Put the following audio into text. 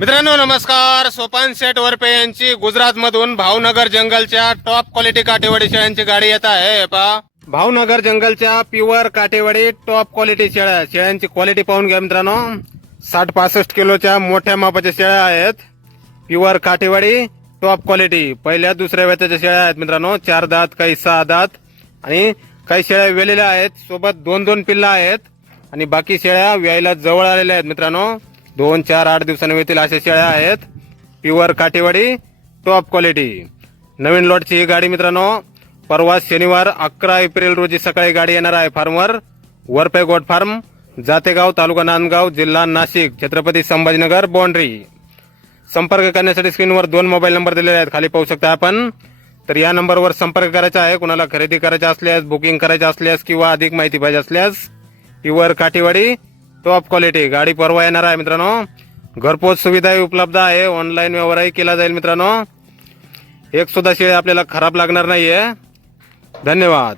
मित्रांनो नमस्कार. सोपान सेट वरपे यांची गुजरातमधून भावनगर जंगलच्या टॉप क्वालिटी काटेवाडी शेळ्यांची गाडी येत आहे. पहा, भावनगर जंगलच्या प्युअर काटेवाडी टॉप क्वालिटी शेळ्यांची क्वालिटी पाहून घ्या मित्रांनो. 60-65 किलोच्या मोठ्या मापाच्या शेळ्या आहेत. प्युअर काटेवाडी टॉप क्वालिटी. पहिल्या दुसऱ्या वेताच्या शेळ्या आहेत मित्रांनो. 4 दात, काही 6 दात आणि काही शेळ्या वेलेल्या आहेत. सोबत 2-2 पिल्ला आहेत आणि बाकी शेळ्या व्यायला जवळ आलेल्या आहेत मित्रांनो. 2, 4, 8 दिवसांनी येतील अशा शेळ्या आहेत. प्युअर काटेवाडी टॉप क्वालिटी. नवीन लॉटची ही गाडी मित्रांनो. परवा शनिवार 11 एप्रिल रोजी सकाळी गाडी येणार आहे. फार्मवर वरपे गोट फार्म, जातेगाव, तालुका नांदगाव, जिल्हा नाशिक, छत्रपती संभाजीनगर बाउंड्री. संपर्क करण्यासाठी स्क्रीनवर 2 मोबाईल नंबर दिलेले आहेत, खाली पाहू शकता आपण. तर या नंबरवर संपर्क करायचा आहे. कुणाला खरेदी करायची असल्यास, बुकिंग करायची असल्यास किंवा अधिक माहिती पाहिजे असल्यास. प्युअर काटेवाडी टॉप क्वालिटी गाडी परवा येणार आहे मित्रांनो. घरपोच सुविधाही उपलब्ध आहे. ऑनलाईन व्यवहारही केला जाईल मित्रांनो. एक सुद्धा शेळी आपल्याला खराब लागणार नाहीये. धन्यवाद.